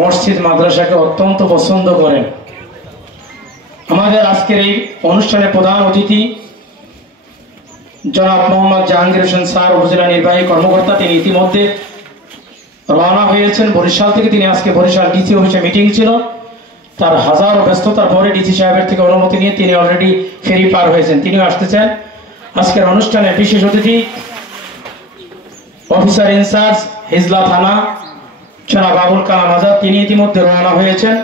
মসজিদ মাদ্রাসাকে অত্যন্ত পছন্দ করেন। আমাদের আজকের এই অনুষ্ঠানে প্রধান অতিথি জনাব মোহাম্মদ জাহাঙ্গীর হোসেন স্যার, উপজেলা নির্বাহী কর্মকর্তা। তিনি ইতিমধ্যে রওনা হয়েছেন বরিশাল থেকে। তিনি আজকে বরিশাল ডিসি অফিসে মিটিং ছিল, তার হাজারো ব্যস্ততার পরে ডিসি সাহেবের থেকে অনুমতি নিয়ে তিনি অলরেডি ফেরি পার হয়েছেন, তিনিও আসতেছেন। আজকের অনুষ্ঠানে বিশেষ অতিথি অফিসার ইনচার্জ হিজলা থানা জনাব আবুল কালাম আজাদ, তিনি ইতিমধ্যে রওনা হয়েছেন,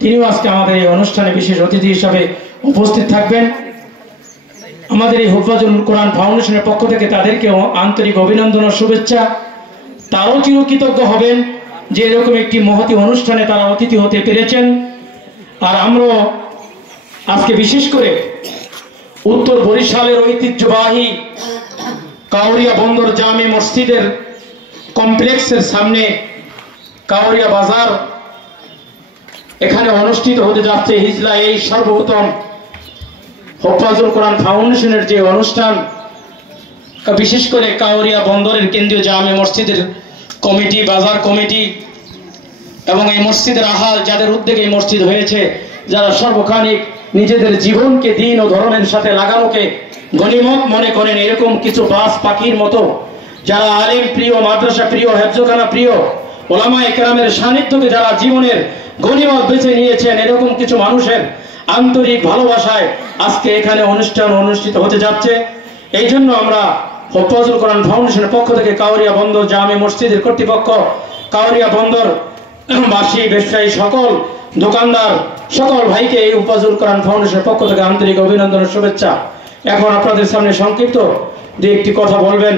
তিনিও আজকে আমাদের এই অনুষ্ঠানে বিশেষ অতিথি হিসাবে উপস্থিত থাকবেন। আমাদের এই হুফাজুল কোরআন ফাউন্ডেশনের পক্ষ থেকে তাদেরকেও আন্তরিক অভিনন্দন ও শুভেচ্ছা। তারাও চিরকৃতজ্ঞ হবেন যে এরকম একটি মহতি অনুষ্ঠানে তারা অতিথি হতে পেরেছেন। আর আমরা আজকে বিশেষ করে উত্তর বরিশালের ঐতিহ্যবাহী কাউরিয়া বন্দর জামে মসজিদের কমপ্লেক্সের সামনে কাউরিয়া বাজার, এখানে অনুষ্ঠিত হতে যাচ্ছে হিজলা এই সর্বপ্রথম হুফাজুল কোরআন ফাউন্ডেশনের যে অনুষ্ঠান, বিশেষ করে কাউরিয়া বন্দরের কেন্দ্রীয় জামে মসজিদের কমিটি, বাজার কমিটি এবং এই মসজিদের আহাল যাদের উদ্যোগে এই মসজিদ হয়েছে, যারা সর্বক্ষণিক নিজেদের জীবনকে দিন ও ধর্মের সাথে লাগানোকে গনিমত মনে করেন, এরকম কিছু বাস পাখির মতো যারা আলিম প্রিয়, মাদ্রাসা প্রিয়, হেফজখানা প্রিয়, ওলামায়ে কেরামের সান্নিধ্যকে যারা জীবনের গনিমত বেছে নিয়েছেন, এরকম কিছু মানুষের আন্তরিক ভালোবাসায় আজকে এখানে অনুষ্ঠান অনুষ্ঠিত হতে যাচ্ছে। এই জন্য আমরা হুফাজুল কোরআন ফাউন্ডেশনের পক্ষ থেকে কাউরিয়া বন্দর জামে মসজিদের কর্তৃপক্ষ, কাউরিয়া বন্দর বাসী, ব্যবসায়ী, সকল দোকানদার, সকল ভাইকে এই হুফাজুল কোরআন ফাউন্ডেশনের পক্ষ থেকে আন্তরিক অভিনন্দন ও শুভেচ্ছা। এখন আপনাদের সামনে সংক্ষিপ্ত দু একটি কথা বলবেন